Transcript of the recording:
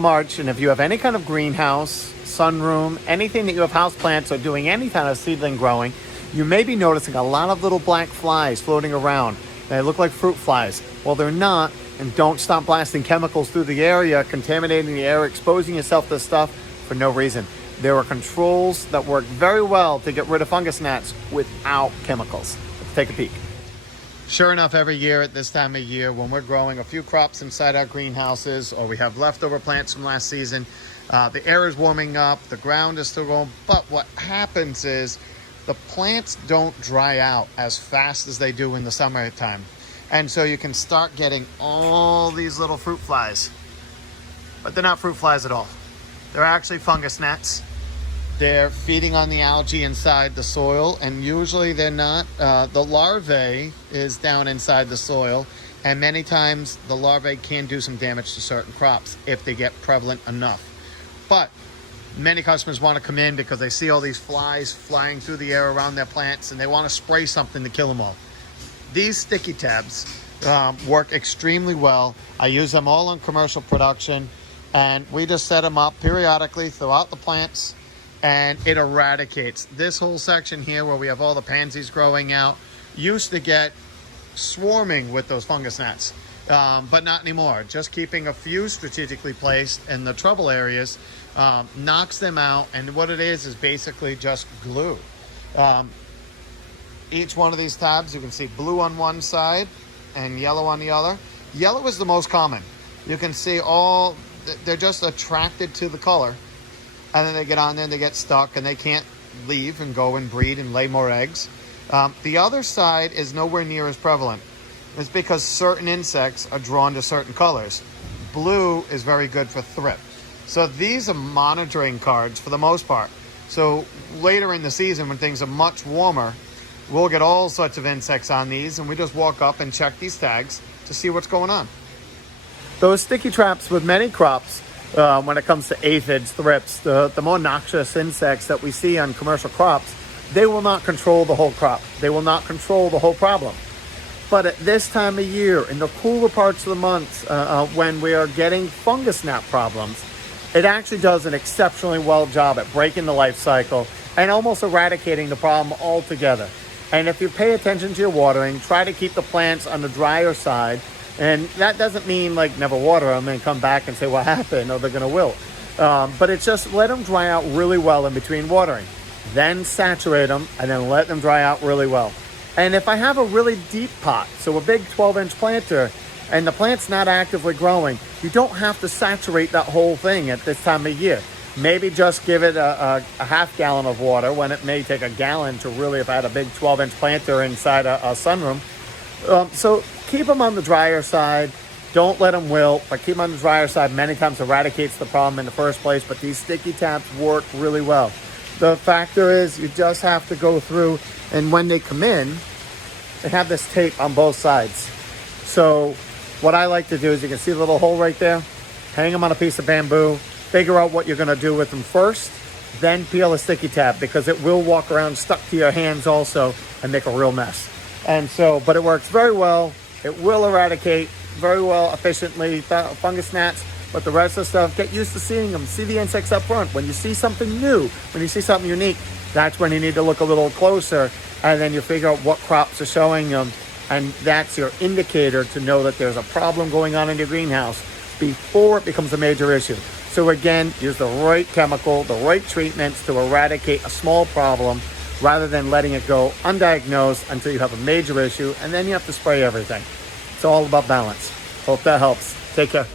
March, and if you have any kind of greenhouse, sunroom, anything that you have houseplants or doing any kind of seedling growing, you may be noticing a lot of little black flies floating around. They look like fruit flies. Well, they're not, and don't stop blasting chemicals through the area, contaminating the air, exposing yourself to stuff for no reason. There are controls that work very well to get rid of fungus gnats without chemicals. Let's take a peek. Sure enough, every year at this time of year, when we're growing a few crops inside our greenhouses, or we have leftover plants from last season, the air is warming up, the ground is still going, but what happens is the plants don't dry out as fast as they do in the summertime. And so you can start getting all these little fruit flies, but they're not fruit flies at all. They're actually fungus gnats. They're feeding on the algae inside the soil, and usually they're not. The larvae is down inside the soil, and many times the larvae can do some damage to certain crops if they get prevalent enough. But many customers want to come in because they see all these flies flying through the air around their plants, and they want to spray something to kill them all. These sticky tabs work extremely well. I use them all on commercial production, and we just set them up periodically throughout the plants, and it eradicates. This whole section here where we have all the pansies growing out used to get swarming with those fungus gnats, but not anymore. Just keeping a few strategically placed in the trouble areas knocks them out, and what it is basically just glue. Each one of these tabs, you can see blue on one side and yellow on the other. Yellow is the most common. You can see they're just attracted to the color, and then they get on there and they get stuck and they can't leave and go and breed and lay more eggs. The other side is nowhere near as prevalent. It's because certain insects are drawn to certain colors. Blue is very good for thrip. So these are monitoring cards for the most part. So later in the season, when things are much warmer, we'll get all sorts of insects on these, and we just walk up and check these tags to see what's going on. Those sticky traps with many crops, when it comes to aphids, thrips, the more noxious insects that we see on commercial crops, they will not control the whole crop. They will not control the whole problem. But at this time of year, in the cooler parts of the month, when we are getting fungus gnat problems, it actually does an exceptionally well job at breaking the life cycle and almost eradicating the problem altogether. And if you pay attention to your watering, try to keep the plants on the drier side. And that doesn't mean like never water them and come back and say what happened or they're going to wilt. But it's just let them dry out really well in between watering. Then saturate them and then let them dry out really well. And if I have a really deep pot, so a big 12-inch planter, and the plant's not actively growing, you don't have to saturate that whole thing at this time of year. Maybe just give it a half gallon of water when it may take a gallon to really, if I had a big 12-inch planter inside a sunroom. So keep them on the drier side. Don't let them wilt, but keep them on the drier side. Many times eradicates the problem in the first place, but these sticky tabs work really well. The factor is you just have to go through, and when they come in, they have this tape on both sides. So what I like to do is, you can see the little hole right there, hang them on a piece of bamboo, figure out what you're going to do with them first, then peel a sticky tab, because it will walk around stuck to your hands also and make a real mess. And so, but it works very well. It will eradicate very well, efficiently, fungus gnats, but the rest of the stuff, get used to seeing them. See the insects up front. When you see something new, when you see something unique, that's when you need to look a little closer, and then you figure out what crops are showing them, and that's your indicator to know that there's a problem going on in your greenhouse before it becomes a major issue. So again, use the right chemical, the right treatments to eradicate a small problem, rather than letting it go undiagnosed until you have a major issue, and then you have to spray everything. It's all about balance. Hope that helps. Take care.